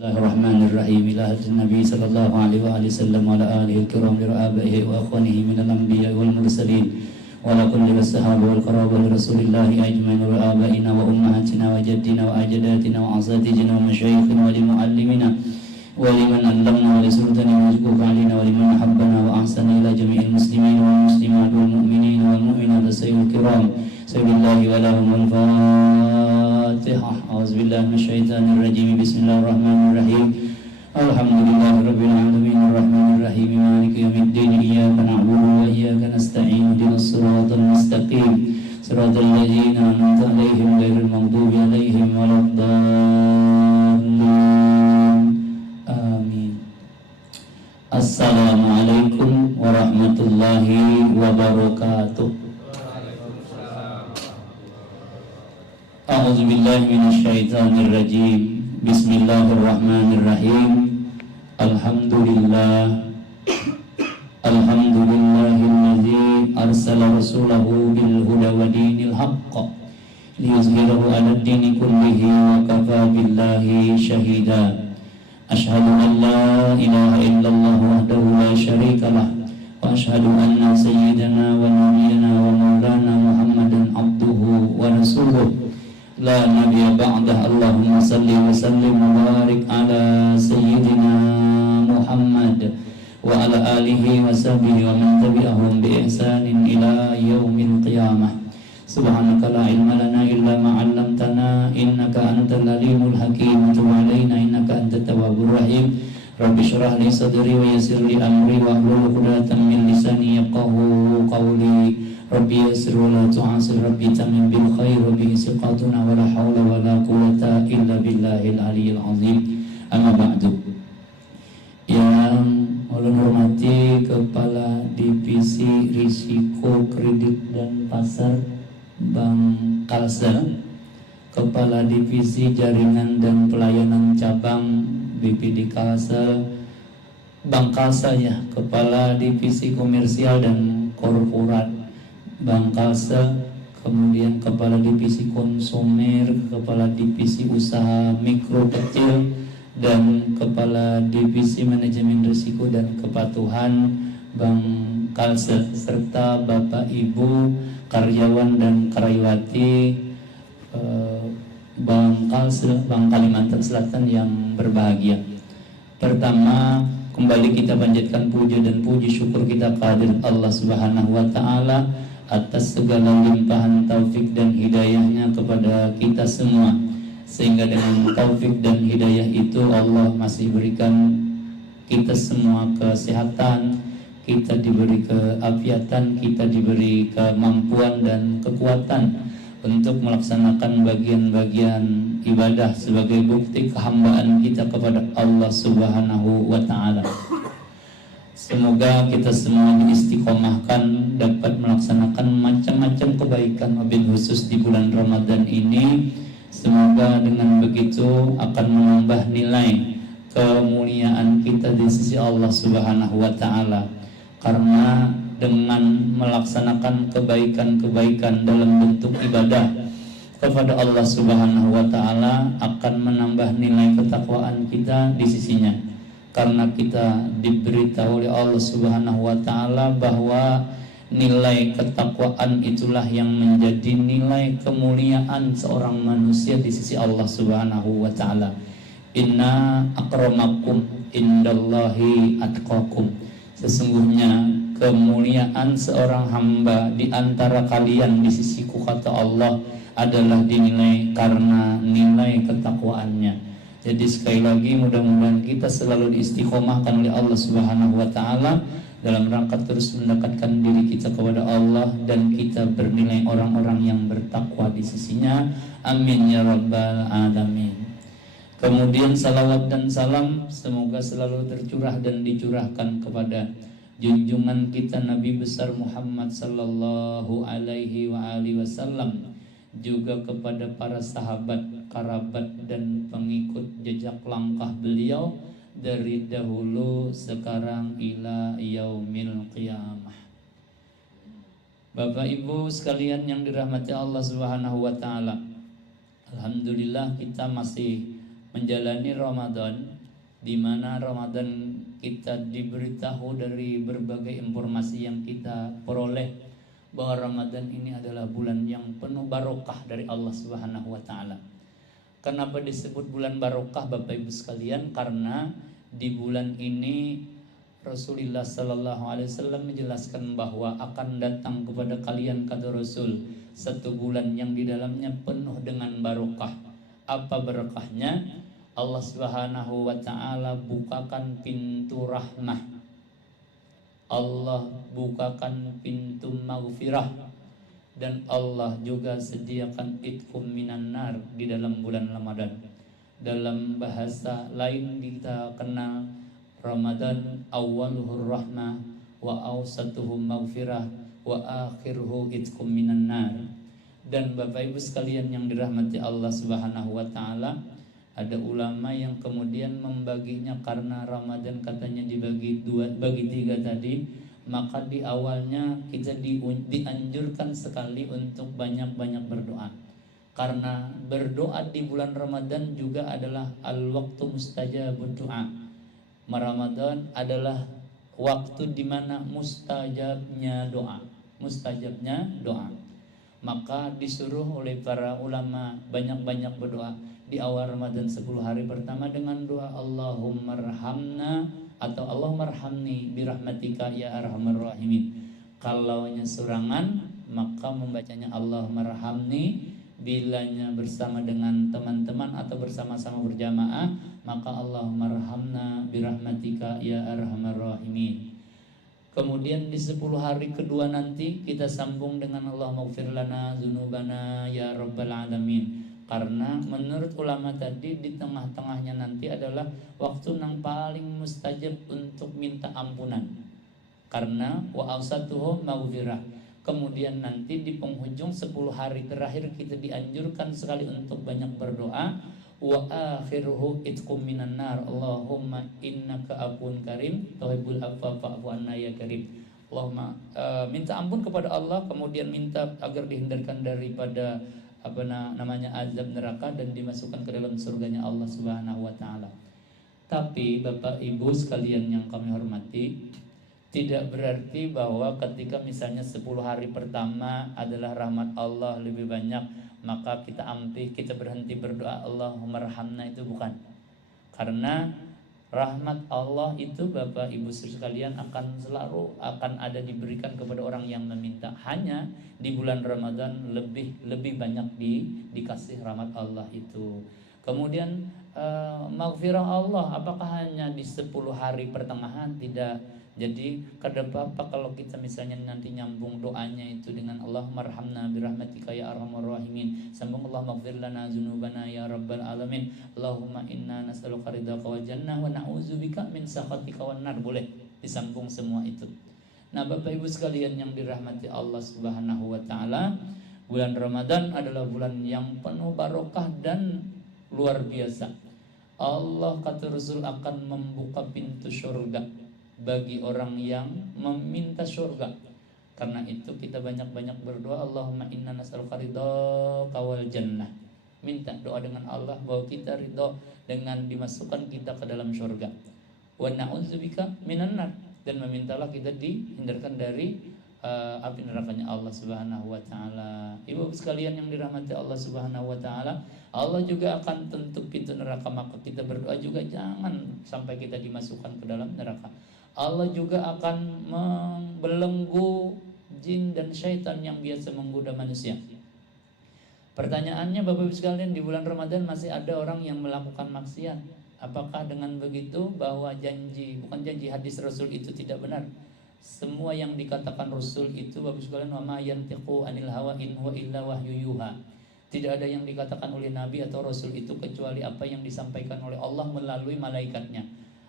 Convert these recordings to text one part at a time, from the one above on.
Bismillahirrahmanirrahim. Ila hadin Nabi sallallahu alaihi wa alihi wasallam wa ala alihi al-kiram li ra'abaihi wa akhwanihi min al-anbiya wal mursalin wa ala kulli was-sahaba wal qaraba li rasulillahi ajmain wa abaina wa ummahatina wa jaddina wa ajdatina wa asatijina wa masyayikhina wa li muallimina wa liman allamna wa li sultani wajkuh alina wa liman habbana wa ahsana ila jami'il muslimin wal muslimat wal mu'minin wal mu'minat sayyidil kiram sayyidillahi wa lahumul Fatihah. A'udzubillahi minasyaitonir rajim. Bismillahirrahmanirrahim. Alhamdulillahirabbil alamin arrahmanir rahim maliki yaumiddin iyyaka na'budu wa iyyaka nasta'in ihdinas siratal mustaqim siratal ladzina an'amta 'alaihim ghairil maghdubi 'alaihim waladdallin. Amin. Assalamualaikum warahmatullahi wabarakatuh. A'udzu billahi minasyaitonir rajim. Bismillahirrahmanirrahim. Alhamdulillahilladzi arsala rasulahu bil huda wa dinil haqq liyuzhirahu 'alad dini kullihi wa kafa billahi syahida. Asyhadu an la ilaha illallah wahdahu la syarikalah wa asyhadu anna sayyidana wa nabiyyana wa maulana Muhammadan abduhu wa rasuluh la nabiyya ba'dah. Allahumma salli wa sallim wa barik ala sayyidina Muhammad wa ala alihi wa sahbihi wa man tabi'ahum bi ihsanin ila yaumil qiyamah. Subhanaka la ilma lana illa ma 'allamtana innaka antal alimul hakim. Tub 'alaina innaka antat tawwabur rahim. Rabbi shrah li sadri wa yassir li amri wa hlul 'uqdatam min lisani yafqahu qawli. Rabbi yassir wa la tu'assir. Rabbi tamim bil khair wa bihi siqatuna wa la hawla wa la quwwata illa billahil aliyyil azim. Amma ba'du. Yang ulun hormati Kepala Divisi Risiko Kredit dan Pasar Bank Kalsel, Kepala Divisi Jaringan dan Pelayanan Cabang BPD Kalsel, Bank Kalsel ya, Kepala Divisi Komersial dan Korporat Bank Kalsel, kemudian Kepala Divisi Konsumer, Kepala Divisi Usaha Mikro Kecil, dan Kepala Divisi Manajemen Risiko dan Kepatuhan Bank Kalsel, serta Bapak Ibu karyawan dan karyawati Bank Kalsel, Bank Kalimantan Selatan yang berbahagia. Pertama, kembali kita panjatkan puja dan puji syukur kita kehadirat Allah Subhanahu wa taala atas segala limpahan taufik dan hidayahnya kepada kita semua, sehingga dengan taufik dan hidayah itu Allah masih berikan kita semua kesehatan, kita diberi keafiatan, kita diberi kemampuan dan kekuatan untuk melaksanakan bagian-bagian ibadah sebagai bukti kehambaan kita kepada Allah Subhanahu wa taala. Semoga kita semua diistiqomahkan dapat melaksanakan macam-macam kebaikan, wabil khusus di bulan Ramadan ini. Semoga dengan begitu akan menambah nilai kemuliaan kita di sisi Allah Subhanahu wa taala. Karena dengan melaksanakan kebaikan-kebaikan dalam bentuk ibadah kepada Allah Subhanahu wa taala akan menambah nilai ketakwaan kita di sisinya. Karena kita diberitahu oleh Allah Subhanahu wa taala bahwa nilai ketakwaan itulah yang menjadi nilai kemuliaan seorang manusia di sisi Allah Subhanahu wa taala. Inna akramakum indallahi atqakum. Sesungguhnya kemuliaan seorang hamba di antara kalian di sisiku, kata Allah, adalah dinilai karena nilai ketakwaannya. Jadi sekali lagi mudah-mudahan kita selalu diistiqomahkan oleh Allah Subhanahu wa taala dalam rangka terus mendekatkan diri kita kepada Allah dan kita bernilai orang-orang yang bertakwa di sisinya. Amin ya rabbal alamin. Kemudian salawat dan salam semoga selalu tercurah dan dicurahkan kepada junjungan kita Nabi besar Muhammad sallallahu alaihi wa alihi wasallam, juga kepada para sahabat, kerabat dan pengikut jejak langkah beliau dari dahulu sekarang ila yaumil qiyamah. Bapak Ibu sekalian yang dirahmati Allah Subhanahu wa taala, alhamdulillah kita masih menjalani Ramadan, di mana Ramadan kita diberitahu dari berbagai informasi yang kita peroleh bahwa Ramadan ini adalah bulan yang penuh barokah dari Allah Subhanahu wa taala. Kenapa disebut bulan barokah Bapak Ibu sekalian? Karena di bulan ini Rasulullah sallallahu alaihi wasallam menjelaskan bahwa akan datang kepada kalian, kata Rasul, satu bulan yang di dalamnya penuh dengan barokah. Apa berkahnya? Allah Subhanahu wa taala bukakan pintu rahmah. Allah bukakan pintu maghfirah, dan Allah juga sediakan itqum minan nar di dalam bulan Ramadan. Dalam bahasa lain kita kenal Ramadan awwaluhur rahmah wa awsatuhu maghfirah wa akhiruhu itqum minan nar. Dan Bapak Ibu sekalian yang dirahmati Allah Subhanahu wa taala, ada ulama yang kemudian membaginya karena Ramadan katanya dibagi tiga tadi, maka di awalnya kita dianjurkan sekali untuk banyak-banyak berdoa. Karena berdoa di bulan Ramadan juga adalah al-waqtu mustajabud du'a. Ramadan adalah waktu di mana mustajabnya doa. Maka disuruh oleh para ulama banyak-banyak berdoa di awal Ramadan 10 hari pertama dengan doa Allahummarhamna atau Allahummarhamni birahmatika ya arhamar rahimin. Kalaunya surangan maka membacanya Allahummarhamni, bilanya bersama dengan teman-teman atau bersama-sama berjamaah maka Allahummarhamna birahmatika ya arhamar rahimin. Kemudian di 10 hari kedua nanti kita sambung dengan Allahummaghfir lana dzunubana ya rabbal alamin. Karena menurut ulama tadi di tengah-tengahnya nanti adalah waktu yang paling mustajab untuk minta ampunan. Karena wa awsatuhu maghfirah. Kemudian nanti di penghujung 10 hari terakhir kita dianjurkan sekali untuk banyak berdoa. Wa akhiruhu itqum minan nar. Allahumma innaka afuwun karim tuhibbul afwa fa'fu anna ya karim. Allahumma minta ampun kepada Allah, kemudian minta agar dihindarkan daripada azab neraka dan dimasukkan ke dalam surganya Allah Subhanahu wa taala. Tapi Bapak Ibu sekalian yang kami hormati, tidak berarti bahwa ketika misalnya 10 hari pertama adalah rahmat Allah lebih banyak, maka kita berhenti berdoa Allahummarhamna, itu bukan. Karena rahmat Allah itu Bapak Ibu sekalian selalu akan ada diberikan kepada orang yang meminta. Hanya di bulan Ramadan lebih banyak dikasih rahmat Allah itu. Kemudian maghfirah Allah apakah hanya di 10 hari pertengahan? Tidak. Jadi apa kalau kita misalnya nanti nyambung doanya itu dengan Allahummarhamna birahmatika ya arhamar rahimin, sambung Allahummaghfir lana dzunubana ya rabbal alamin, Allahumma inna nas'aluka ridhaka wal jannah wa na'udzubika min sakhatika wan nar. Boleh disambung semua itu. Nah, Bapak Ibu sekalian yang dirahmati Allah Subhanahu wa taala, bulan Ramadan adalah bulan yang penuh barokah dan luar biasa. Allah kata Rasul akan membuka pintu surga bagi orang yang meminta surga. Karena itu kita banyak-banyak berdoa Allahumma inna nas'aluka ridhaka wal jannah. Minta doa dengan Allah bahwa kita ridho dengan dimasukkan kita ke dalam surga. Wa na'udzubika minan nar, dan memintalah kita dihindarkan dari api nerakanya Allah Subhanahu wa taala. Ibu sekalian yang dirahmati Allah Subhanahu wa taala, Allah juga akan tutup pintu neraka, maka kita berdoa juga jangan sampai kita dimasukkan ke dalam neraka. Allah juga akan membelenggu jin dan syaitan yang biasa menggoda manusia. Pertanyaannya Bapak Ibu sekalian, di bulan Ramadan masih ada orang yang melakukan maksiat. Apakah dengan begitu bahwa bukan janji hadis Rasul itu tidak benar? Semua yang dikatakan Rasul itu Bapak Ibu sekalian, wa ma yantiqu anil hawa in huwa illa wahyu yuha. Tidak ada yang dikatakan oleh Nabi atau Rasul itu kecuali apa yang disampaikan oleh Allah melalui malaikatnya.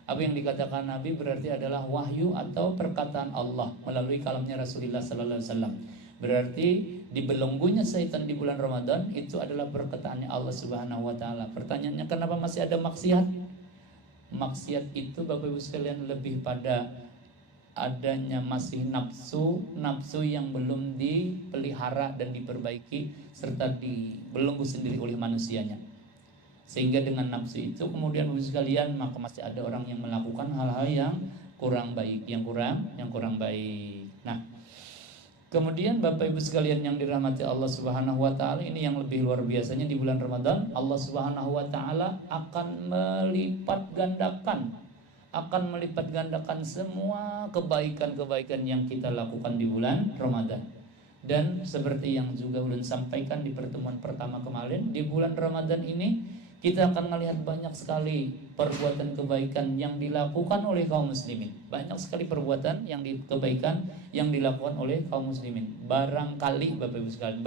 Apa yang dikatakan Nabi berarti adalah wahyu atau perkataan Allah melalui kalamnya Rasulullah sallallahu alaihi wasallam. Berarti dibelenggunya syaitan di bulan Ramadan itu adalah perkataannya Allah Subhanahu wa taala. Pertanyaannya, kenapa masih ada maksiat? Maksiat itu Bapak Ibu sekalian lebih pada adanya masih nafsu yang belum dipelihara dan diperbaiki serta dibelenggu sendiri oleh manusianya. Sehingga dengan nafsu itu kemudian Bapak Ibu sekalian, maka masih ada orang yang melakukan hal-hal yang kurang baik, yang kurang baik. Nah, kemudian Bapak Ibu sekalian yang dirahmati Allah Subhanahu wa taala, ini yang lebih luar biasanya di bulan Ramadan, Allah Subhanahu wa taala akan melipat gandakan semua kebaikan-kebaikan yang kita lakukan di bulan Ramadan. Dan seperti yang juga ulun sampaikan di pertemuan pertama kemarin, di bulan Ramadan ini kita akan melihat banyak sekali perbuatan kebaikan yang dilakukan oleh kaum muslimin. Banyak sekali perbuatan kebaikan yang dilakukan oleh kaum muslimin. Barangkali Bapak Ibu sekalian,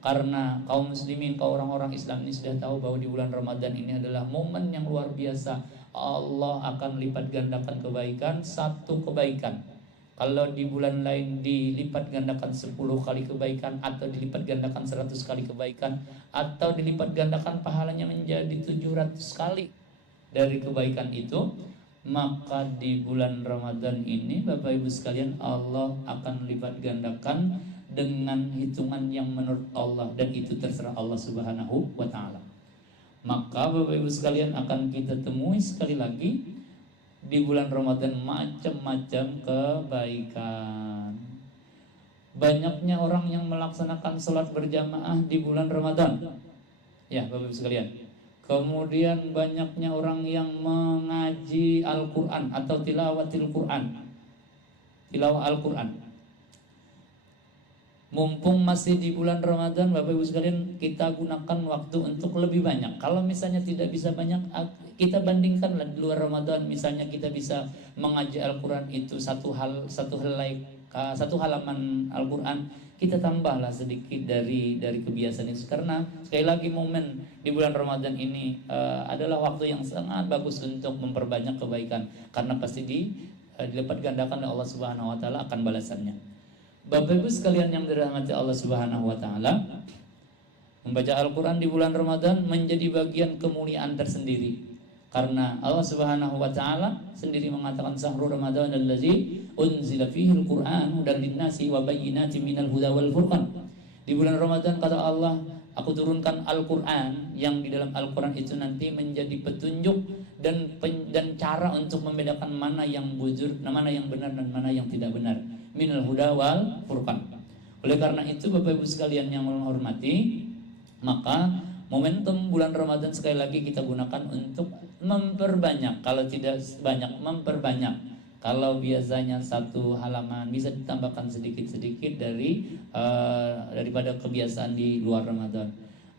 karena kaum muslimin, orang-orang Islam ini sudah tahu bahwa di bulan Ramadan ini adalah momen yang luar biasa. Allah akan lipat gandakan kebaikan, satu kebaikan. Kalau di bulan lain dilipat gandakan 10 kali kebaikan, atau dilipat gandakan 100 kali kebaikan, atau dilipat gandakan pahalanya menjadi 700 kali dari kebaikan itu, maka di bulan Ramadan ini Bapak Ibu sekalian, Allah akan lipat gandakan dengan hitungan yang menurut Allah, dan itu terserah Allah Subhanahu wa taala. Maka Bapak Ibu sekalian, akan kita temui sekali lagi di bulan Ramadan macam-macam kebaikan. Banyaknya orang yang melaksanakan sholat berjamaah di bulan Ramadan, ya Bapak Ibu sekalian. Kemudian banyaknya orang yang mengaji Al-Quran atau tilawah Al-Quran. Mumpung masih di bulan Ramadan, Bapak Ibu sekalian, kita gunakan waktu untuk lebih banyak. Kalau misalnya tidak bisa banyak, kita bandingkanlah di luar Ramadan. Misalnya kita bisa mengaji Al-Quran itu satu halaman Al-Quran, kita tambahlah sedikit dari kebiasaan itu. Karena sekali lagi, momen di bulan Ramadan ini adalah waktu yang sangat bagus untuk memperbanyak kebaikan, karena pasti dilipat gandakan oleh Allah Subhanahu wa taala akan balasannya. Bapak Ibu sekalian yang dirahmati Allah Subhanahu wa taala, membaca Al-Quran di bulan Ramadan menjadi bagian kemuliaan tersendiri, karena Allah Subhanahu wa taala sendiri mengatakan, Syahrul Ramadan allazi unzila fihi al-Qur'an hudan lin-nasi wa bayyinatin minal huda wal furqan. Di bulan Ramadan, kata Allah, aku turunkan Al-Quran, yang di dalam Al-Quran itu nanti menjadi petunjuk dan cara untuk membedakan mana yang bujur, mana yang benar dan mana yang tidak benar. Minal huda wal furqan. Oleh karena itu Bapak Ibu sekalian yang menghormati, maka momentum bulan Ramadan sekali lagi kita gunakan untuk memperbanyak. Kalau tidak banyak, memperbanyak. Kalau biasanya satu halaman, bisa ditambahkan sedikit-sedikit daripada kebiasaan di luar Ramadan.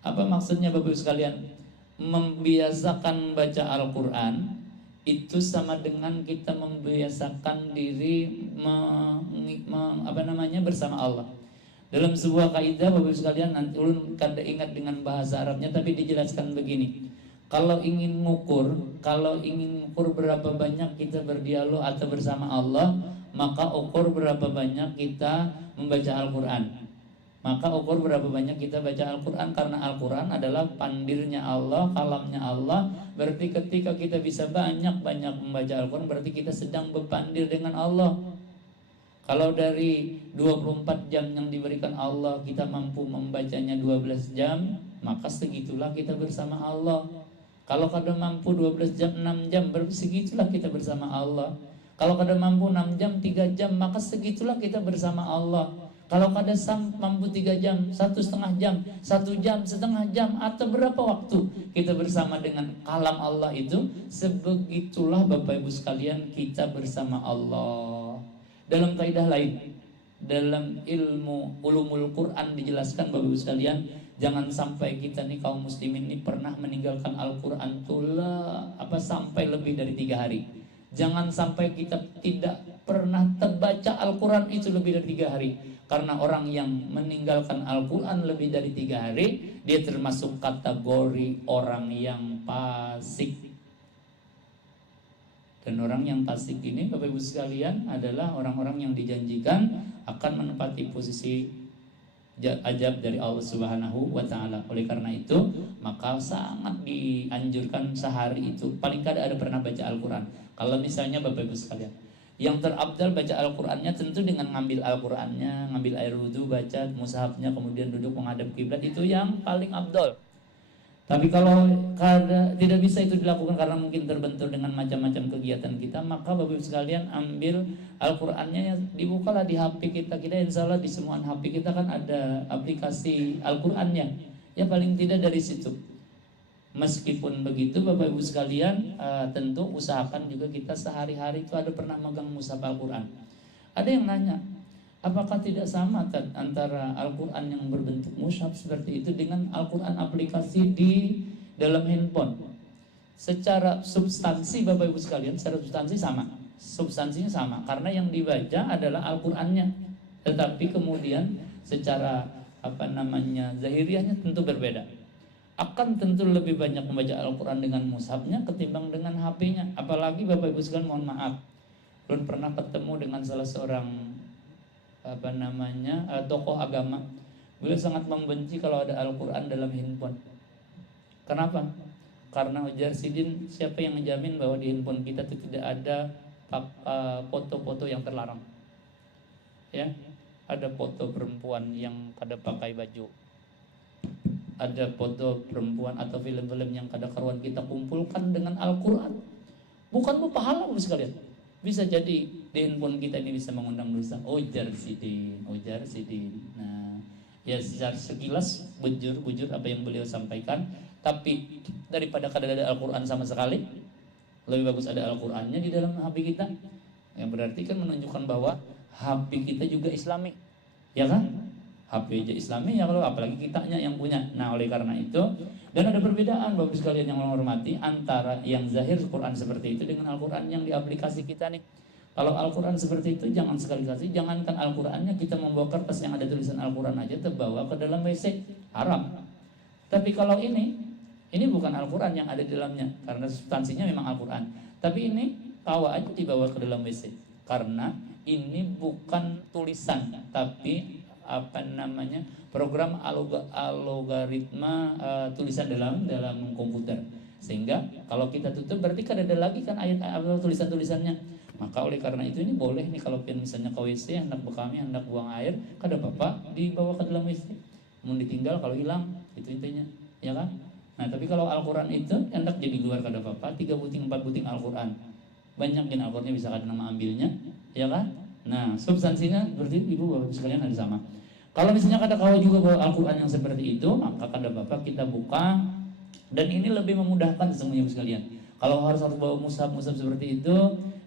Apa maksudnya Bapak Ibu sekalian? Membiasakan baca Al-Quran itu sama dengan kita membiasakan diri bersama Allah. Dalam sebuah kaidah Bapak Ibu sekalian, nanti ulun kada ingat dengan bahasa Arabnya, tapi dijelaskan begini. Kalau ingin mengukur berapa banyak kita berdialog atau bersama Allah, maka ukur berapa banyak kita membaca Al-Quran. Maka ukur berapa banyak kita baca Al-Quran, karena Al-Quran adalah pandirnya Allah, kalamnya Allah. Berarti ketika kita bisa banyak-banyak membaca Al-Quran, berarti kita sedang berpandir dengan Allah. Kalau dari 24 jam yang diberikan Allah, kita mampu membacanya 12 jam, maka segitulah kita bersama Allah. Kalau kada mampu 12 jam, 6 jam, berarti segitulah kita bersama Allah. Kalau kada mampu 6 jam, 3 jam, maka segitulah kita bersama Allah. Kalau kada mampu 3 jam, 1,5 jam, 1 jam, setengah jam, atau berapa waktu kita bersama dengan kalam Allah itu, sebegitulah Bapak Ibu sekalian kita bersama Allah. Dalam kaidah lain, dalam ilmu ulumul Quran dijelaskan Bapak Ibu sekalian, jangan sampai kita nih kaum muslimin ini pernah meninggalkan Al-Quran sampai lebih dari 3 hari. Jangan sampai kita tidak pernah terbaca Al-Quran itu lebih dari 3 hari. Karena orang yang meninggalkan Al-Quran lebih dari 3 hari, dia termasuk kategori orang yang fasik. Dan orang yang fasik ini Bapak Ibu sekalian adalah orang-orang yang dijanjikan akan menempati posisi ajab dari Allah Subhanahu wa taala. Oleh karena itu, maka sangat dianjurkan sehari itu paling kada ada pernah baca Al-Quran. Kalau misalnya Bapak Ibu sekalian, yang terabdal baca Al-Qurannya tentu dengan ngambil Al-Qurannya, ngambil air wudhu, baca mushafnya, kemudian duduk menghadap kiblat, itu yang paling abdol. Tapi kalau tidak bisa itu dilakukan karena mungkin terbentur dengan macam-macam kegiatan kita, maka Bapak Ibu sekalian ambil Al-Qur'annya, ya dibukalah di HP kita. Insya Allah di semua HP kita kan ada aplikasi Al-Qur'annya. Ya paling tidak dari situ. Meskipun begitu Bapak Ibu sekalian, tentu usahakan juga kita sehari-hari itu ada pernah megang mushaf Al-Qur'an. Ada yang nanya, apakah tidak sama antara Al-Quran yang berbentuk mushaf seperti itu dengan Al-Quran aplikasi di dalam handphone? Secara substansi Bapak Ibu sekalian, secara substansi sama. Substansinya sama, karena yang dibaca adalah Al-Qurannya. Tetapi kemudian secara zahiriahnya tentu berbeda. Akan tentu lebih banyak membaca Al-Quran dengan mushafnya ketimbang dengan HP-nya. Apalagi Bapak Ibu sekalian, mohon maaf, belum pernah ketemu dengan salah seorang tokoh agama. Beliau sangat membenci kalau ada Al-Quran dalam handphone. Kenapa? Karena ujar Sidin, siapa yang menjamin bahwa di handphone kita itu tidak ada foto-foto yang terlarang? Ya, ada foto perempuan yang kada pakai baju, ada foto perempuan atau film-film yang kada karuan kita kumpulkan dengan Al-Quran. Bukan pahala Bapak sekalian. Bisa jadi di handphone kita ini bisa mengundang dosa. Ujar Sidin. Nah, ya secara sekilas bujur apa yang beliau sampaikan. Tapi daripada kada ada Al-Quran sama sekali, lebih bagus ada Al-Qurannya di dalam HP kita. Yang berarti kan menunjukkan bahwa HP kita juga Islami, ya kan? HP aja Islami, ya kalau apalagi kitanya yang punya. Nah, oleh karena itu, dan ada perbedaan Bapak sekalian yang menghormati antara yang zahir Quran seperti itu dengan Al-Quran yang di aplikasi kita nih. Kalau Al-Quran seperti itu jangan sekali-kali, jangankan Al-Qurannya, kita membawa kertas yang ada tulisan Al-Quran aja terbawa ke dalam WC, haram. Tapi kalau ini bukan Al-Quran yang ada di dalamnya, karena substansinya memang Al-Quran. Tapi ini tawa aja dibawa ke dalam WC, karena ini bukan tulisan, tapi program algoritma tulisan dalam komputer. Sehingga kalau kita tutup berarti kan ada lagi kan ayat tulisannya. Maka oleh karena itu ini boleh nih, kalau misalnya ke WC hendak bekami, hendak buang air, kada apa-apa dibawa ke dalam WC. Mau ditinggal kalau hilang, itu intinya, ya kan? Nah, tapi kalau Al-Qur'an itu hendak jadi luar kada apa-apa, 3 buting 4 buting Al-Qur'an. Banyak yang Al-Qur'annya bisa kada nama ambilnya, ya kan? Nah, substansinya berarti Ibu Bapak sekalian ada sama. Kalau misalnya kada kau juga bawa Al-Quran yang seperti itu, maka kada apa-apa kita buka, dan ini lebih memudahkan semuanya sekalian. Kalau harus bawa mushaf seperti itu,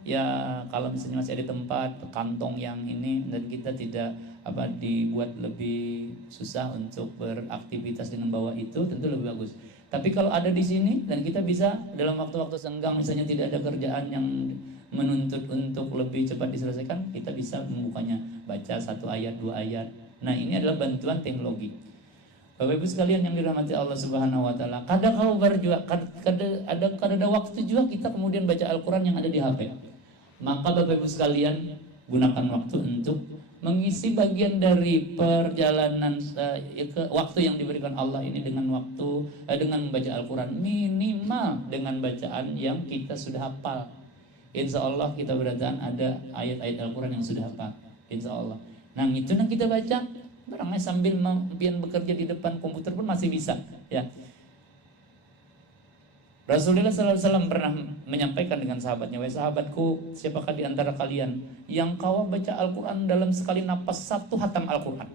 ya kalau misalnya masih ada tempat kantong yang ini dan kita tidak dibuat lebih susah untuk beraktivitas dengan bawa itu, tentu lebih bagus. Tapi kalau ada di sini dan kita bisa dalam waktu-waktu senggang, misalnya tidak ada kerjaan yang menuntut untuk lebih cepat diselesaikan, kita bisa membukanya, baca 1 ayat 2 ayat. Nah, ini adalah bantuan teknologi. Bapak Ibu sekalian yang dirahmati Allah Subhanahu wa taala, kadang kau berjuang, ada waktu juga kita kemudian baca Al-Qur'an yang ada di HP. Maka Bapak Ibu sekalian, gunakan waktu untuk mengisi bagian dari perjalanan waktu yang diberikan Allah ini dengan dengan membaca Al-Qur'an, minimal dengan bacaan yang kita sudah hafal. Insya Allah kita berdatangan ada ayat-ayat Al-Quran yang sudah hafal, insya Allah. Nah, itu yang kita baca, barangnya sambil bekerja di depan komputer pun masih bisa, ya. Rasulullah SAW pernah menyampaikan dengan sahabatnya, wahai sahabatku, siapakah di antara kalian yang kau baca Al-Quran dalam sekali napas 1 hatam Al-Quran?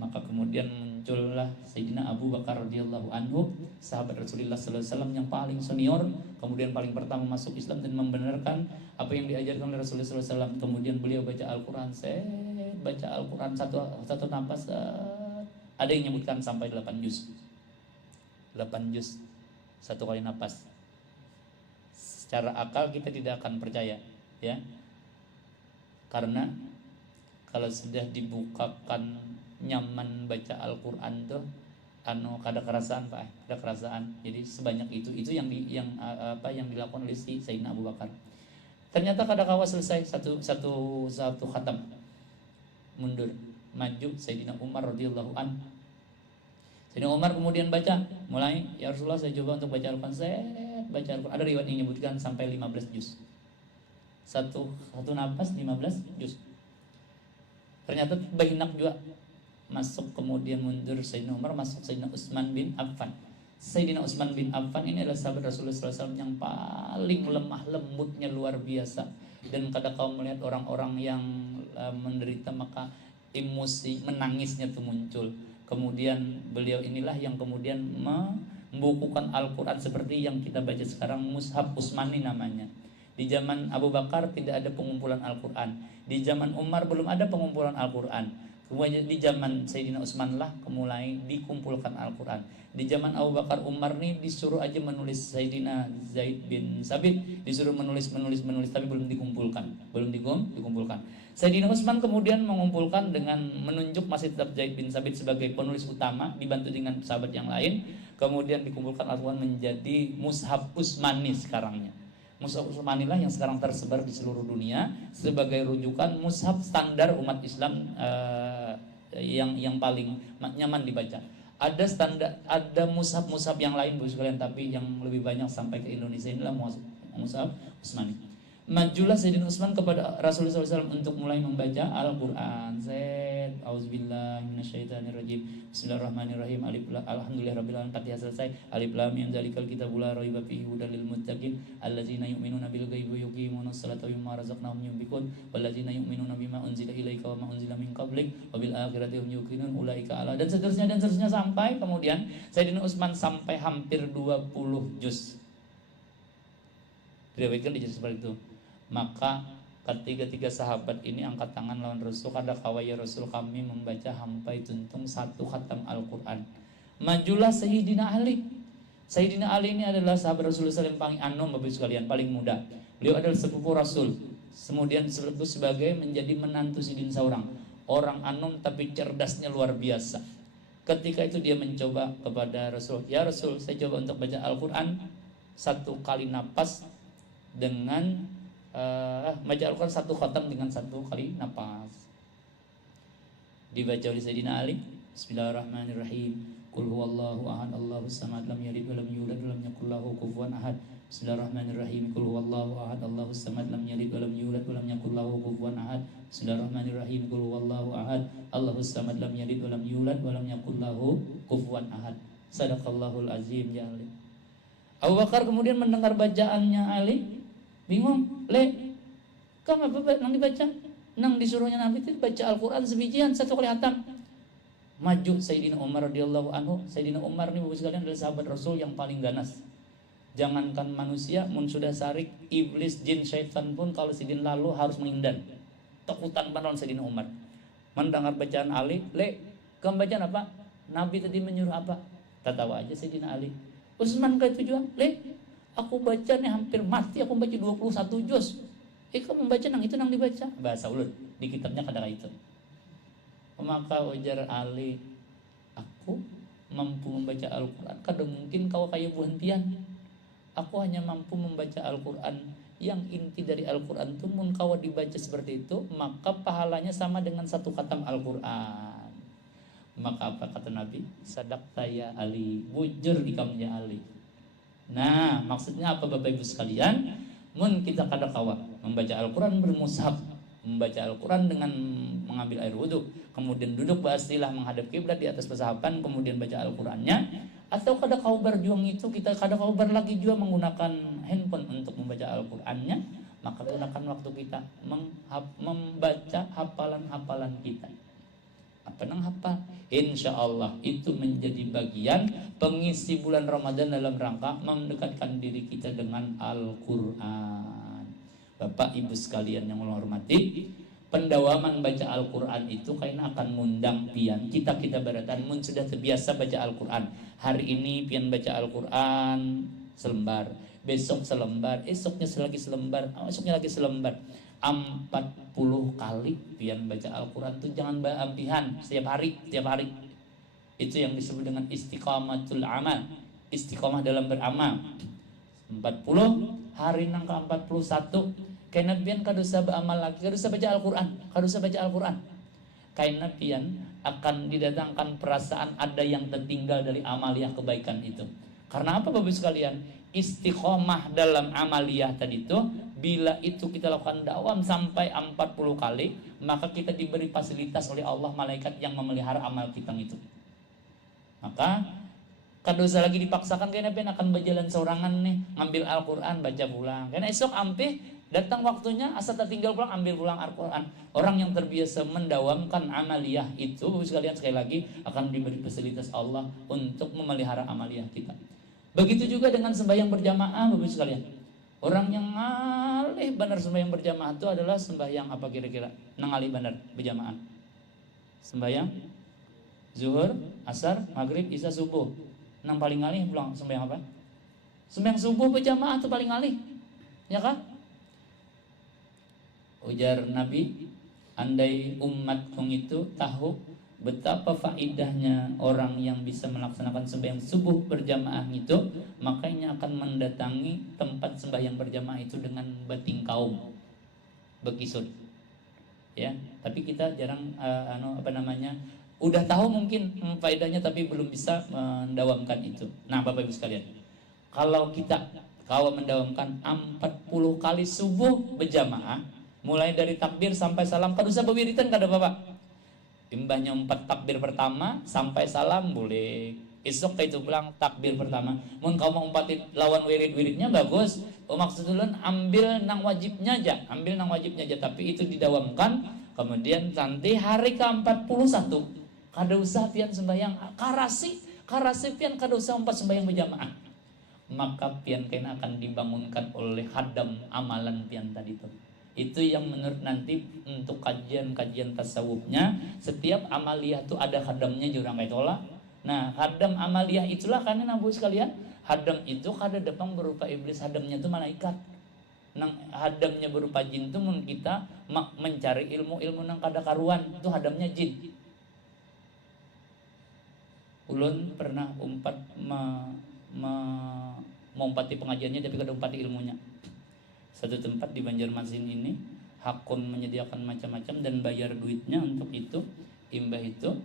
Maka kemudian muncullah Sayyidina Abu Bakar radhiyallahu anhu, sahabat Rasulullah SAW yang paling senior, kemudian paling pertama masuk Islam dan membenarkan apa yang diajarkan oleh Rasulullah SAW. Kemudian beliau baca Al-Quran, baca Al-Quran satu nafas, ada yang menyebutkan sampai 8 juz, 1 kali nafas. Secara akal kita tidak akan percaya, ya, karena kalau sudah dibukakan nyaman baca Al-Quran tuh kada kerasaan Pak, kada kerasaan. Jadi sebanyak itu yang dilakukan oleh si Sayyidina Abu Bakar. Ternyata kada kawa selesai satu khatam, mundur maju Sayyidina Umar radhiyallahu an. Sayyidina Umar kemudian baca, mulai, ya Rasulullah saya coba untuk baca Al-Quran, baca Al-Quran. Ada riwayat yang menyebutkan sampai 15 juz. Satu nafas 15 juz. Ternyata banyak juga masuk kemudian mundur Sayyidina Umar, masuk Sayyidina Utsman bin Affan. Sayyidina Utsman bin Affan ini adalah sahabat Rasulullah SAW yang paling lemah lembutnya luar biasa. Dan kadang kau melihat orang-orang yang menderita maka emosi menangisnya tuh muncul. Kemudian beliau inilah yang kemudian membukukan Al-Quran seperti yang kita baca sekarang, Mushaf Utsmani namanya. Di zaman Abu Bakar tidak ada pengumpulan Al-Quran. Di zaman Umar belum ada pengumpulan Al-Quran. Kemudian di zaman Sayyidina Utsman lah mulai dikumpulkan Al-Quran. Di zaman Abu Bakar, Umar nih disuruh aja menulis, Sayyidina Zaid bin Sabit disuruh menulis tapi belum dikumpulkan. Sayyidina Utsman kemudian mengumpulkan dengan menunjuk masih tetap Zaid bin Sabit sebagai penulis utama dibantu dengan sahabat yang lain. Kemudian dikumpulkan Al-Quran menjadi Mushaf Utsmani sekarangnya. Mushaf Utsmani lah yang sekarang tersebar di seluruh dunia sebagai rujukan mushaf standar umat Islam yang paling nyaman dibaca. Ada standar, ada mushaf yang lain Bu sekalian, tapi yang lebih banyak sampai ke Indonesia inilah mushaf Utsmani. Majulah Sayyidina Utsman kepada Rasulullah SAW untuk mulai membaca Al-Quran. Auzubillahi minasyaitonirrajim. Bismillahirrahmanirrahim. Alhamdulillahirabbil alamin. Fatihah selesai. Alif lam mim zalikal kitabul la raiba fihi hudal lil muttaqin allazina yu'minuna bil ghaibi wa yuqimunas salata wa mimma razaqnahum yunfiqun wallazina yu'minuna bima unzila ilaika wa ma unzila min qablik wa bil akhirati hum yuqinun ulaika ala, dan seterusnya sampai kemudian Sayyidina Utsman sampai hampir 20 juz. Diriwayatkan di seperti itu. Maka ketiga sahabat ini angkat tangan lawan Rasul, kada kawaya Rasul kami membaca sampai tuntung 1 khatam Al-Quran. Majulah Sayyidina Ali. Sayyidina Ali ini adalah sahabat Rasulullah SAW yang paling anom Bapak sekalian, paling muda. Beliau adalah sepupu Rasul. Kemudian disebut sebagai menjadi menantu Sidin Saurang. Orang anom tapi cerdasnya luar biasa. Ketika itu dia mencoba kepada Rasul, ya Rasul, saya coba untuk baca Al-Quran 1 kali napas dengan baca Al-Quran 1 khatam dengan 1 kali napas. Dibaca oleh Sayyidina Ali. Bismillahirrahmanirrahim. Qul huwallahu ahad, Allahus samad, lam yalid wa lam yulad wa lam yakul lahu kufuwan ahad. Bismillahirrahmanirrahim. Qul huwallahu ahad, Allahus samad, lam yalid wa lam yulad wa lam yakul lahu kufuwan ahad. Bismillahirrahmanirrahim. Qul huwallahu ahad, Allahus samad, lam yalid wa lam yulad wa lam yakul lahu kufuwan ahad. Sadaqallahul azim. Ya Ali. Abu Bakar kemudian mendengar bacaannya Ali, bingung, kamu apa nang dibaca? Nang disuruhnya Nabi itu baca Al-Quran sebijian 1 kali hatam. Maju Sayyidina Umar radhiyallahu anhu. Sayyidina Umar ini Bapak sekalian adalah sahabat Rasul yang paling ganas. Jangankan manusia, mun sudah sarik, iblis, jin, syaitan pun kalau sidin lalu harus menghindar. Takutan banget Sayyidina Umar. Mendengar bacaan Ali, kamu bacaan apa? Nabi tadi menyuruh apa? Tertawa aja Sayyidina Ali. Utsman kayak itu juga, aku baca nih hampir mati, aku baca 21 juz. Kamu baca nang itu nang dibaca. Bahasa ulut di kitabnya kadang itu. Maka ujar Ali, aku mampu membaca Al-Quran. Kadang mungkin kau kayak buhentian. Aku hanya mampu membaca Al-Quran. Yang inti dari Al-Quran itu mun kau dibaca seperti itu, maka pahalanya sama dengan 1 khatam Al-Quran. Maka apa kata Nabi? Sadaqta ya Ali, bujur ikamnya Ali. Nah, maksudnya apa Bapak Ibu sekalian? Mun kita kada kawa membaca Al-Quran bermushaf, membaca Al-Quran dengan mengambil air wudhu, kemudian duduk beristilah menghadap kiblat di atas pesahapan, kemudian baca Al-Qurannya, atau kada kau berjuang itu kita kada kau lagi juga menggunakan handphone untuk membaca Al-Qurannya, maka gunakan waktu kita membaca hafalan-hafalan kita. Apa nang hafal? Insya Allah itu menjadi bagian pengisi bulan Ramadan dalam rangka mendekatkan diri kita dengan Al-Quran. Bapak Ibu sekalian yang Allah hormati, pendawaman baca Al-Quran itu karena akan ngundang pian kita beratan mun sudah terbiasa baca Al-Quran. Hari ini pian baca Al-Quran selembar, besok selembar, esoknya lagi selembar, esoknya lagi selembar. 40 kali pian baca Al-Quran itu jangan berlebihan, setiap hari. Itu yang disebut dengan istiqamatul amal, istiqamah dalam beramal. 40 hari nang ke 41 karena pian kadosa beramal lagi, kadosa baca Al-Quran. Karena pian akan didatangkan perasaan ada yang tertinggal dari amaliyah kebaikan itu. Karena apa Bapak sekalian? Istiqomah dalam amaliyah tadi itu Bila itu kita lakukan dawam sampai 40 kali, maka kita diberi fasilitas oleh Allah malaikat yang memelihara amal kita itu. Maka kadosa lagi dipaksakan kayaknya pian akan berjalan sorangan nih, ngambil Al-Quran baca pulang. Karena esok ampih datang waktunya asal tak tinggal pulang ambil pulang Al-Quran. Orang yang terbiasa mendawamkan amaliyah itu Bapak sekalian sekali lagi akan diberi fasilitas Allah untuk memelihara amaliyah kita. Begitu juga dengan sembahyang berjamaah Bapak sekalian. Orang yang ngalih benar sembahyang berjamaah itu adalah sembahyang apa kira-kira? Nangalih benar berjamaah. Sembahyang zuhur, asar, maghrib, isya, subuh. Nang paling ngalih pulang sembahyang apa? Sembahyang subuh berjamaah itu paling ngalih. Ya kah? Ujar Nabi, andai umatku itu tahu betapa faidahnya orang yang bisa melaksanakan sembahyang subuh berjamaah itu, makanya akan mendatangi tempat sembahyang berjamaah itu dengan bating kaum, bekisut. Ya, tapi kita jarang udah tahu mungkin faedahnya tapi belum bisa mendawamkan itu. Nah, Bapak Ibu sekalian, kalau kita mendawamkan 40 kali subuh berjamaah, mulai dari takbir sampai salam, kada usah bewiritan kada Bapak. Imbahnya 4 takbir pertama sampai salam boleh. Esok itu pulang takbir pertama. Mun kau mau umpatin lawan wirid-wiridnya bagus. Maksud ulun ambil nang wajibnya aja, tapi itu didawamkan. Kemudian nanti hari ke-41 kada usah pian sembahyang karasi pian kada usah umpat sembahyang berjamaah. Maka pian kena akan dibangunkan oleh hadam amalan pian tadi itu. Itu yang menurut nanti untuk kajian-kajian tasawufnya, setiap amaliyah itu ada hadamnya jurang kayak tolak. Nah, hadam amaliyah itulah kan Nabu sekalian, hadam itu kada depan berupa iblis, hadamnya itu malaikat. Nang hadamnya berupa jin itu mun kita mencari ilmu nang kada karuan, itu hadamnya jin. Ulun pernah mengumpati pengajiannya tapi kada umpati ilmunya. Satu tempat di Banjarmasin ini hakun menyediakan macam-macam dan bayar duitnya untuk itu. Imbah itu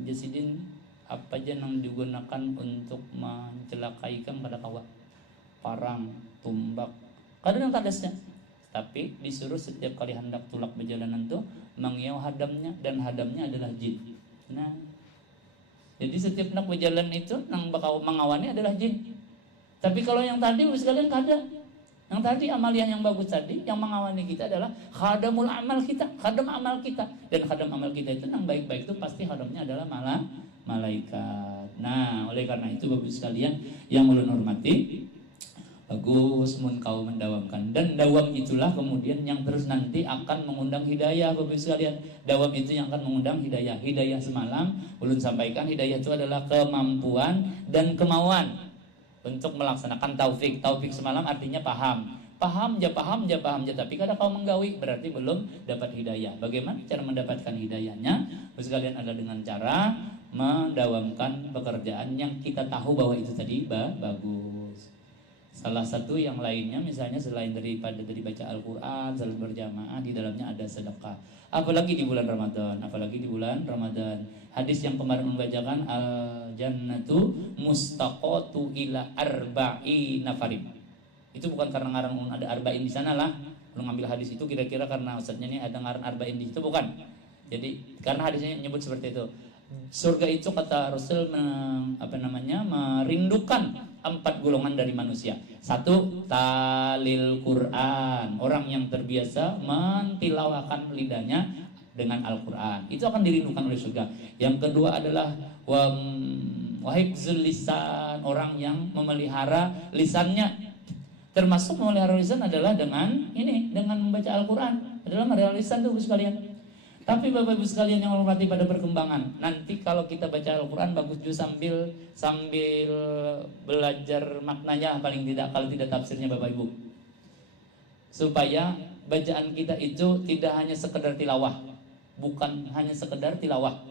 jasidin apa aja yang digunakan untuk mencelakaikan pada kawa, parang, tumbak, kadang yang tadasnya. Tapi disuruh setiap kali hendak tulak perjalanan tuh mengiau hadamnya, dan hadamnya adalah jin. Nah, jadi setiap nak berjalan itu nang bakal mengawani adalah jin. Tapi kalau yang tadi sekalian kada. Yang tadi amalian yang bagus tadi, yang mengawani kita adalah khadamul amal kita, khadam amal kita. Dan khadam amal kita itu yang baik-baik itu pasti khadamnya adalah malaikat. Nah, oleh karena itu Bapak sekalian yang ulun hormati, bagus mun kau mendawamkan. Dan dawam itulah kemudian yang terus nanti akan mengundang hidayah Bapak sekalian. Dawam itu yang akan mengundang hidayah. Hidayah semalam ulun sampaikan, hidayah itu adalah kemampuan dan kemauan untuk melaksanakan taufik. Taufik semalam artinya paham. Paham ja, tapi kadang kau menggawi berarti belum dapat hidayah. Bagaimana cara mendapatkan hidayahnya? Sekalian adalah dengan cara mendawamkan pekerjaan yang kita tahu bahwa itu tadi bagus. Salah satu yang lainnya misalnya selain dari baca Al-Quran, salat berjamaah, di dalamnya ada sedekah. Apalagi di bulan Ramadan, Hadis yang kemarin membacakan al-jannatu mustaqatu ila arba'i nafarin. Itu bukan karena ngarang ada arba'in di sana lah. Lu ngambil hadis itu kira-kira karena ustadznya ini ada ngarang arba'in di situ, bukan. Jadi karena hadisnya nyebut seperti itu. Surga itu kata Rasul merindukan 4 golongan dari manusia. 1, talil Quran, orang yang terbiasa mentilawakan lidahnya dengan Al-Quran, itu akan dirindukan oleh surga. Yang kedua adalah wahibzul lisan, orang yang memelihara lisannya. Termasuk memelihara lisan adalah dengan membaca Al-Quran, adalah memelihara lisan tuh sekalian. Tapi Bapak Ibu sekalian yang hormati pada perkembangan, nanti kalau kita baca Al-Quran bagus juga sambil belajar maknanya, paling tidak kalau tidak tafsirnya Bapak Ibu, supaya bacaan kita itu tidak hanya sekedar tilawah, bukan hanya sekedar tilawah.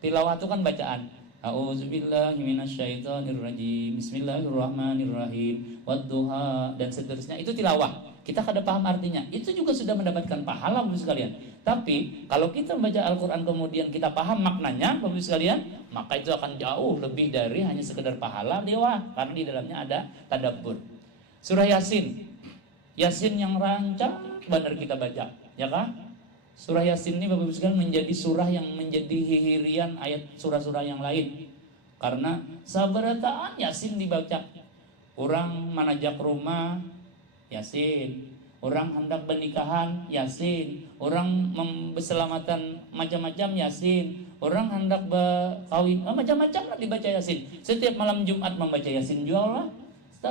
Tilawah itu kan bacaan. A'udzubillahi minasyaitonirrajim, bismillahirrahmanirrahim, wadduha, dan seterusnya, itu tilawah. Kita kada paham artinya, itu juga sudah mendapatkan pahala Bapak sekalian. Tapi kalau kita membaca Al-Quran kemudian kita paham maknanya Bapak sekalian, maka itu akan jauh lebih dari hanya sekedar pahala tilawah, karena di dalamnya ada tadabbur. Surah Yasin Yasin yang rancang benar kita baca, ya kan? Surah Yasin ini Bapak Ibu sekalian menjadi surah yang menjadi hihirian ayat surah-surah yang lain. Karena sabarataan Yasin dibaca. Orang manajak rumah Yasin, orang hendak bernikahan Yasin, orang berselamatan macam-macam Yasin, orang hendak berkawin macam-macam lah dibaca Yasin. Setiap malam Jumat membaca Yasin juga lah.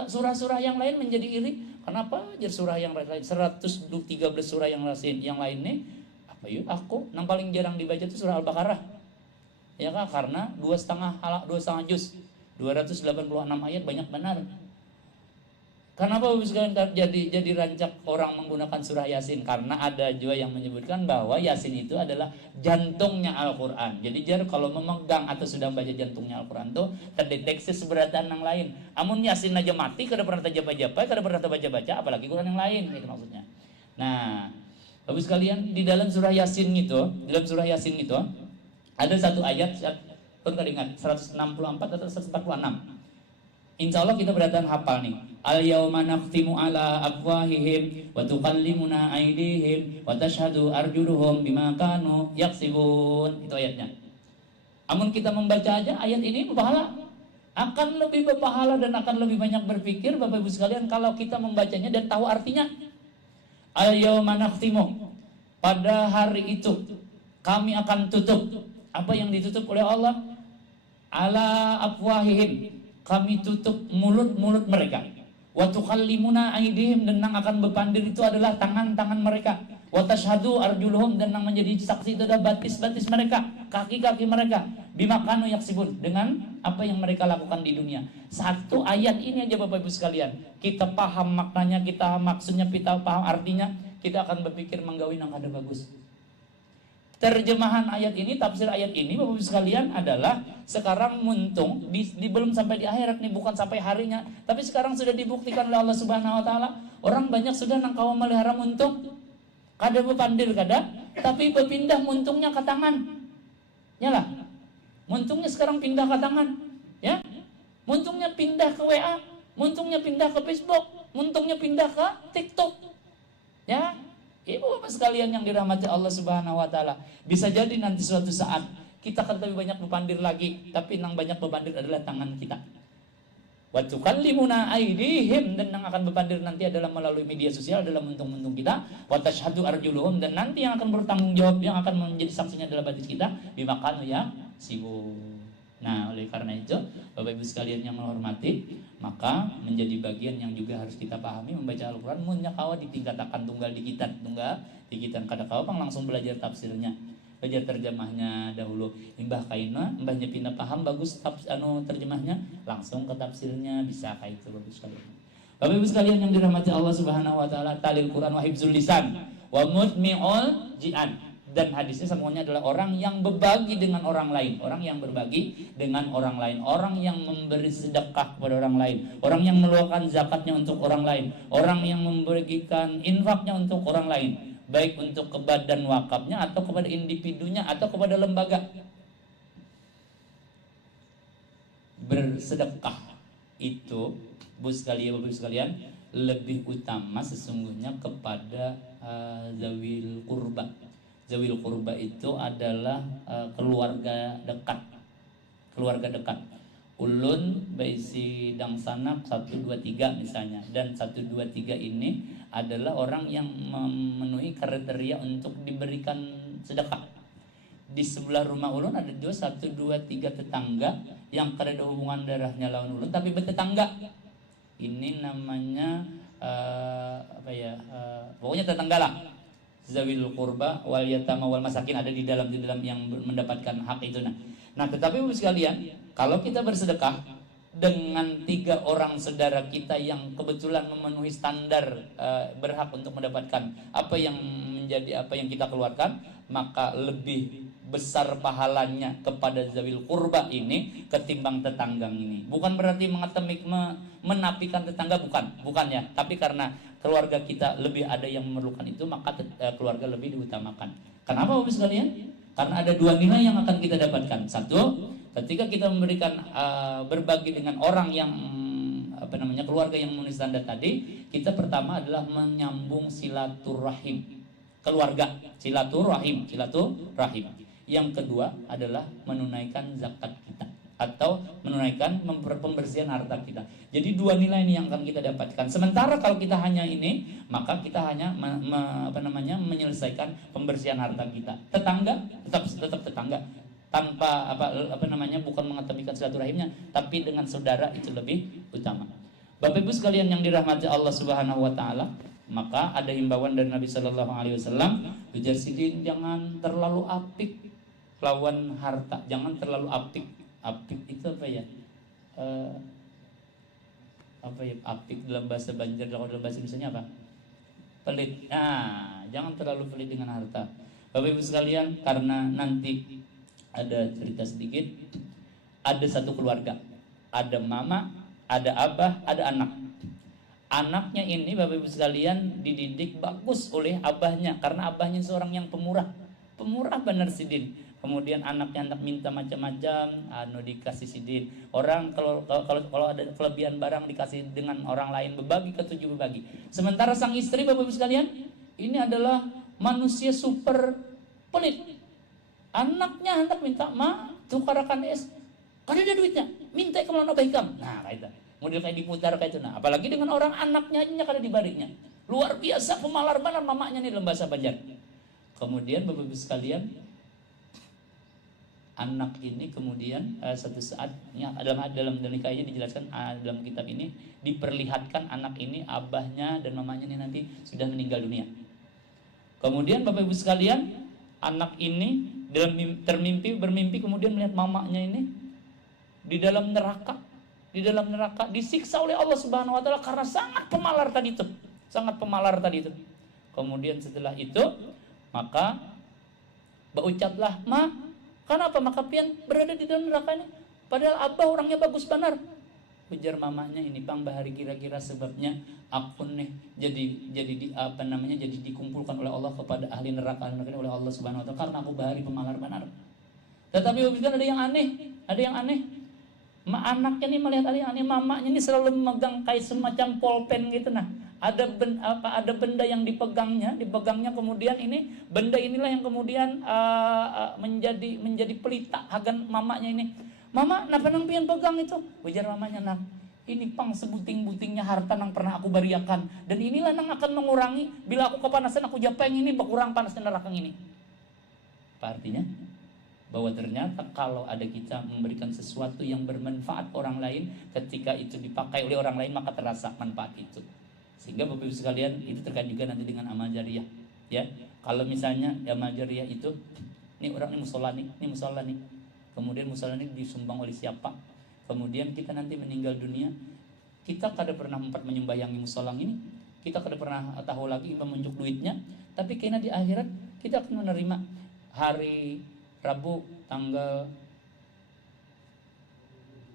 Surah-surah yang lain menjadi iri. Kenapa aja surah yang lain 113 surah yang lain nih apa yuk aku yang paling jarang dibaca itu surah Al-Baqarah. Ya kan, karena 2,5 juz 286 ayat banyak benar. Kenapa Bapak sekalian jadi rancak orang menggunakan surah Yasin? Karena ada juga yang menyebutkan bahwa Yasin itu adalah jantungnya Al-Quran. Jadi kalau memegang atau sudah membaca jantungnya Al-Quran itu terdeteksi seberatan yang lain. Amun Yasin aja mati, kada pernah tajapa-japa, kada pernah baca-baca, apalagi Quran yang lain, gitu maksudnya. Nah, Bapak sekalian, di dalam surah Yasin itu, ada satu ayat, pun kada ingat, 164 atau 146. Insya Allah kita beratan hafal nih. Al-yawma nakhtimu ala afwahihim wa tukallimuna aydihim wa tashhadu arjuluhum bima kanu yaksibun. Itu ayatnya. Amun kita membaca aja ayat ini berpahala. Akan lebih berpahala dan akan lebih banyak berpikir Bapak Ibu sekalian kalau kita membacanya dan tahu artinya. Al-yawma nakhtimu. Pada hari itu kami akan tutup. Apa yang ditutup oleh Allah? Ala afwahihim. Kami tutup mulut-mulut mereka. Wa tukallimuna aydihim, dan yang akan berpandir itu adalah tangan-tangan mereka. Wa tashhadu arjuluhum, dan yang menjadi saksi itu adalah batis-batis mereka, kaki-kaki mereka. Bima kanu yaksibun, dengan apa yang mereka lakukan di dunia. Satu ayat ini aja Bapak Ibu sekalian, kita paham maknanya, kita maksudnya, kita paham artinya, kita akan berpikir menggawin yang ada bagus. Terjemahan ayat ini, tafsir ayat ini Bapak Ibu sekalian adalah sekarang muntung belum sampai di akhirat nih, bukan sampai harinya, tapi sekarang sudah dibuktikan oleh Allah Subhanahu wa taala. Orang banyak sudah nangkau melihara muntung. Kada berpandir kada, tapi berpindah muntungnya ke tangan. Yalah. Muntungnya sekarang pindah ke tangan, ya. Muntungnya pindah ke WA, muntungnya pindah ke Facebook, muntungnya pindah ke TikTok. Ya. Ibu bapak sekalian yang dirahmati Allah Subhanahu wa taala, bisa jadi nanti suatu saat kita akan lebih banyak berpandir lagi, tapi yang banyak berpandir adalah tangan kita. Wa tukallimuna aydihim, dan yang akan berpandir nanti adalah melalui media sosial, adalah muntung-muntung kita. Wa tashhadu arjuluhum, dan nanti yang akan bertanggung jawab, yang akan menjadi saksinya adalah batis kita. Bima kanu yaksibun. Nah, oleh karena itu, Bapak Ibu sekalian yang menghormati, maka menjadi bagian yang juga harus kita pahami membaca Al-Quran. Munnya kawa ditingkatakan tunggal dikitan kada kawa pang langsung belajar tafsirnya, belajar terjemahnya dahulu. Mbah kaina, mbahnya pindah paham bagus terjemahnya, langsung ke tafsirnya bisa kayak itu Bapak Ibu sekalian. Bapak Ibu sekalian yang dirahmati Allah Subhanahu wa taala, talil Quran wa hifzul lisan wa mutmi'ul ji'an. Dan hadisnya semuanya adalah orang yang berbagi dengan orang lain, orang yang berbagi dengan orang lain, orang yang memberi sedekah kepada orang lain, orang yang meluangkan zakatnya untuk orang lain, orang yang memberikan infaknya untuk orang lain, baik untuk ke badan wakafnya atau kepada individunya atau kepada lembaga. Bersedekah itu, Bu sekalian, Bapak sekalian, lebih utama sesungguhnya kepada zawil qurba. Zawil qurba itu adalah keluarga dekat. Ulun baisi dangsanak 1, 2, 3 misalnya. Dan 1, 2, 3 ini adalah orang yang memenuhi kriteria untuk diberikan sedekah. Di sebelah rumah ulun ada juga 1, 2, 3 tetangga yang kada ada hubungan darahnya lawan ulun tapi bertetangga. Ini namanya pokoknya tetangga lah. Zawil qurba wal yatama wal masakin, ada di dalam yang mendapatkan hak itu. Nah, tetapi Bapak sekalian, kalau kita bersedekah dengan 3 orang saudara kita yang kebetulan memenuhi standar berhak untuk mendapatkan apa yang kita keluarkan, maka lebih besar pahalanya kepada zawil qurba ini ketimbang tetanggang ini. Bukan berarti menafikan tetangga, bukan ya, tapi karena keluarga kita lebih ada yang memerlukan itu, maka keluarga lebih diutamakan. Kenapa Bapak sekalian? Karena ada 2 nilai yang akan kita dapatkan. Satu, ketika kita memberikan berbagi dengan orang yang keluarga yang memenuhi standar tadi, kita pertama adalah menyambung silaturahim keluarga, silaturahim. Yang kedua adalah menunaikan zakat kita atau menunaikan pembersihan harta kita. Jadi dua nilai ini yang akan kita dapatkan. Sementara kalau kita hanya ini, maka kita hanya menyelesaikan pembersihan harta kita. Tetangga tetap tetangga, tanpa bukan mengetepikan silaturahimnya, tapi dengan saudara itu lebih utama. Bapak Ibu sekalian yang dirahmati Allah Subhanahu wa taala, maka ada himbauan dari Nabi Shallallahu alaihi wasallam, ujar sidin, jangan terlalu apik lawan harta, jangan terlalu apik. Apik itu apa ya? Apik dalam bahasa Banjar, kalau dalam bahasa Indonesia apa? Pelit. Nah, jangan terlalu pelit dengan harta. Bapak Ibu sekalian, karena nanti ada cerita sedikit. Ada satu keluarga, ada mama, ada abah, ada anak. Anaknya ini Bapak Ibu sekalian dididik bagus oleh abahnya, karena abahnya seorang yang pemurah benar sidin. Kemudian anaknya minta macam-macam, dikasih sidin. Orang kalau ada kelebihan barang dikasih dengan orang lain, berbagi ketujuh berbagi. Sementara sang istri Bapak Ibu sekalian, ini adalah manusia super pelit. Anaknya hendak minta, "Ma, tukarakan es." Kada ada duitnya, minta ke mana baikam. Nah, kayak itu. Model kayak diputar kayak itu. Nah, apalagi dengan orang anaknya aja kada dibaliknya. Luar biasa pemalar benar mamanya nih dalam bahasa Banjar. Kemudian Bapak Ibu sekalian, anak ini kemudian satu saatnya dalam nikahnya dijelaskan dalam kitab ini, diperlihatkan anak ini abahnya dan mamanya ini nanti sudah meninggal dunia. Kemudian Bapak Ibu sekalian, anak ini bermimpi kemudian melihat mamanya ini di dalam neraka disiksa oleh Allah Subhanahu wa taala karena sangat pemalar tadi itu. Kemudian setelah itu maka berucaplah, "Ma, kenapa maka pian berada di dalam neraka ini? Padahal abah orangnya bagus benar." Ujar mamanya ini, "Bang Bahari, kira-kira sebabnya aku nih jadi dikumpulkan oleh Allah kepada ahli neraka oleh Allah Subhanahu wa taala karena aku Bahari pemalar benar." Tetapi bukan ada yang aneh. Anaknya nih melihat ada yang aneh, mamanya ini selalu memegang kayak semacam pulpen gitu. Nah, ada benda yang dipegangnya kemudian ini benda inilah yang kemudian menjadi pelita hagan mamanya ini. "Mama, napa nang pian pegang itu?" Ujar mamanya, "Nak, ini pang sebuting-butingnya harta nang pernah aku bariakan, dan inilah nang akan mengurangi bila aku kepanasan aku japeng ini berkurang panas neraka ini." Apa artinya? Bahwa ternyata kalau ada kita memberikan sesuatu yang bermanfaat orang lain, ketika itu dipakai oleh orang lain maka terasa manfaat itu. Sehingga Bapak Ibu sekalian, itu terkait juga nanti dengan amal jariah. Ya, kalau misalnya amal jariah itu, ini orang ini musola nih. Kemudian musola ini disumbang oleh siapa? Kemudian kita nanti meninggal dunia, kita kada pernah menyembahyangi musolang ini, kita kada pernah tahu lagi menunjuk duitnya, tapi kena di akhirat kita akan menerima hari Rabu tanggal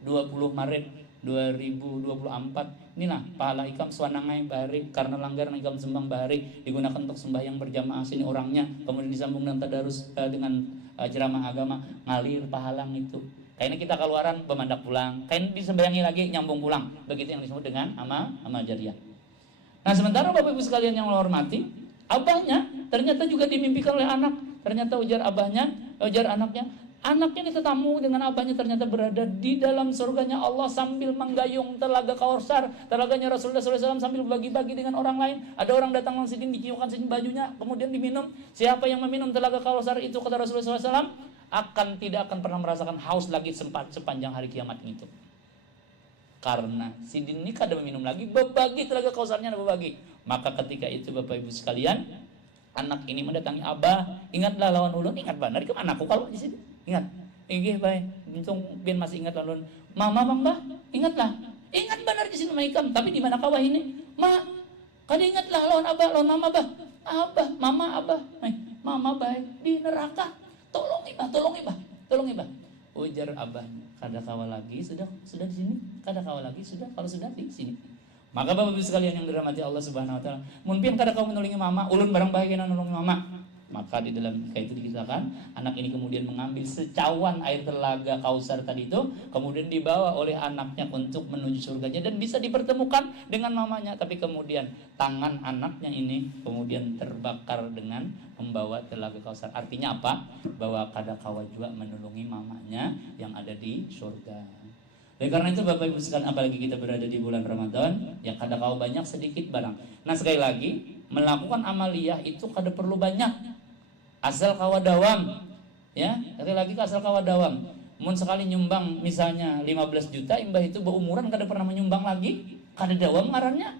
20 Maret 2024 inilah pahala ikam swanangai bahari karena langgar ikam sembang bahari digunakan untuk sembahyang berjamaah sini orangnya, kemudian disambung dengan tadarus dengan ceramah agama, ngalir pahalang itu. Kayaknya kita keluaran pemandak pulang, kayaknya disembahyangi lagi nyambung pulang, begitu yang disebut dengan amal jariah. Nah, sementara Bapak Ibu sekalian yang Allah hormati, abahnya ternyata juga dimimpikan oleh anak. Ternyata ujar anaknya ini tetamu dengan abahnya ternyata berada di dalam surganya Allah sambil menggayung telaga Kautsar, telaganya Rasulullah SAW, sambil bagi-bagi dengan orang lain. Ada orang datang langsung diciumkan bajunya, kemudian diminum. Siapa yang meminum telaga Kautsar itu, kata Rasulullah SAW, tidak akan pernah merasakan haus lagi sepanjang hari kiamat itu. Karena sidin ini kada meminum lagi, berbagi telaga Kautsarnya berbagi. Maka ketika itu Bapak Ibu sekalian, anak ini mendatangi abah, "Ingatlah lawan ulun." "Ingat benar ke anakku kalau di sini." "Ingat." "Inggih bae." Bintung pian masih ingat lawan ulun. "Mama Bang Bah, ingatlah." "Ingat benar di sini maikam, tapi di mana kawah ini?" "Ma, kada ingatlah lawan abah, lawan mama Bah." "Abah, mama, abah." "Mama bae di neraka. Tolong ibah." Ujar abah, "Kada kawah lagi, sudah di sini. Kada kawah lagi, sudah, kalau sudah di sini." Maka Bapak Ibu sekalian yang dirahmati Allah Subhanahu wa taala, mun pian kada kau menolongi mama, ulun barang bae kena nolongi mama. Maka di dalam hikayat itu dikisahkan anak ini kemudian mengambil secawan air telaga Kausar tadi itu, kemudian dibawa oleh anaknya untuk menuju surganya dan bisa dipertemukan dengan mamanya. Tapi kemudian tangan anaknya ini kemudian terbakar dengan membawa telaga Kausar. Artinya apa? Bahwa kadakawa juga menolongi mamanya yang ada di surga. Dan karena itu Bapak Ibu sekalian, apalagi kita berada di bulan Ramadan, ya kadakawa banyak sedikit barang. Nah sekali lagi, melakukan amaliyah itu kada perlu banyak, asal kawa dawam, ya. Sekali lagi asal kawa dawam. Mun sekali nyumbang misalnya 15 juta, imbah itu berumuran kada pernah menyumbang lagi, kada dawam ngarannya.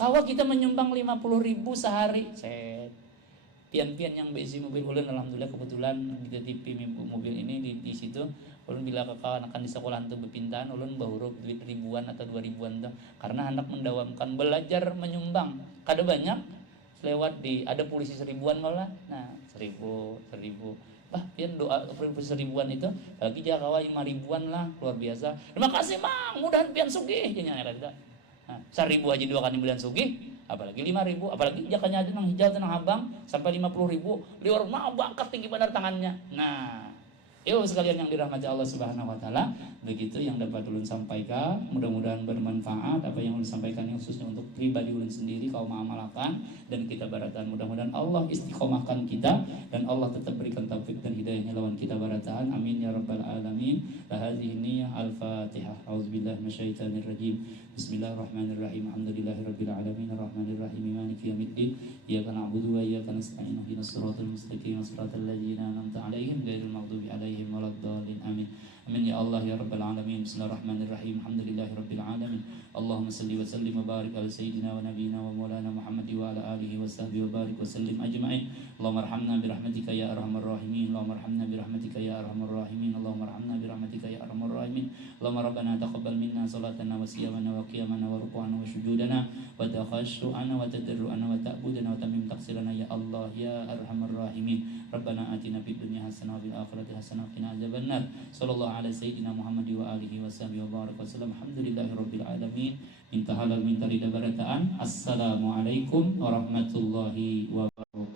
Kawa kita menyumbang 50.000 sehari, set. Pian-pian yang besi mobil ulun, alhamdulillah kebetulan kita tipi mobil ini di situ. Ulun bila kawan akan di sekolah itu berpintahan, ulun baru duit ribuan atau 2 ribuan tuh, karena anak mendawamkan belajar menyumbang. Kada banyak lewat di ada polisi 1000-an malah. Nah 1000 pian doa polisi 1000-an itu lagi jaga kawa 5 ribuan lah, luar biasa. Terima kasih Mang, mudahan pian sugih janya kada. Nah, 1000 aja 2 kali bulan sugih, apalagi 5.000, apalagi jakanya ada nang hijau nang abang sampai 50.000, liwar mau bangkat tinggi benar tangannya. Nah, Ibu sekalian yang dirahmati Allah Subhanahu wa taala, begitu yang dapat ulun sampaikan, mudah-mudahan bermanfaat apa yang ulun sampaikan ini khususnya untuk pribadi ulun sendiri kaum amalkan dan kita baratan. Mudah-mudahan Allah istiqomahkan kita dan Allah tetap berikan taufik dan hidayahnya lawan kita baratan. Amin ya rabbal alamin. Hadhihi niyyah al-Fatihah. Auzubillahi minasyaitonir rajim. Bismillahirrahmanirrahim. Alhamdulillahirabbil alamin arrahmanir rahim maliki yaumiddin. Iyyaka na'budu wa iyyaka nasta'in. Ihdinas siratal mustaqim siratal ladzina an'amta 'alaihim ghairil maghdubi 'alaihim waladdallin. Amin. Amin ya Allah ya rabbal alamin. Bismillahirrahmanirrahim. Alhamdulillahirabbil alamin. Allahumma shalli wa sallim wa barik ala sayyidina wa nabiyyina wa maulana Muhammad wa ala alihi wa sahbihi wa barik wa sallim ajma'in. Allahumma arhamna bi rahmatika ya arhamar rahimin. Allahumma arhamna bi rahmatika ya arhamar rahimin. Allahumma arhamna bi rahmatika ya arhamar rahimin. Allahumma rabbana taqabbal minna salatana wa siyamana wa qiyamana wa ruku'ana wa sujudana wa takhashu'ana wa tadarru'ana wa ta'budana wa tamim taqsirana ya Allah ya arhamar rahimin. Rabbana atina fid dunya hasanah wa fil akhirati hasanah wa qina adzabannar. Sallallahu ala sayyidina Muhammad wa alihi wa sahbihi wa barik wa sallam. Alhamdulillahirabbil alamin. Minta halal minta ridha barataan. Assalamualaikum warahmatullahi wabarakatuh.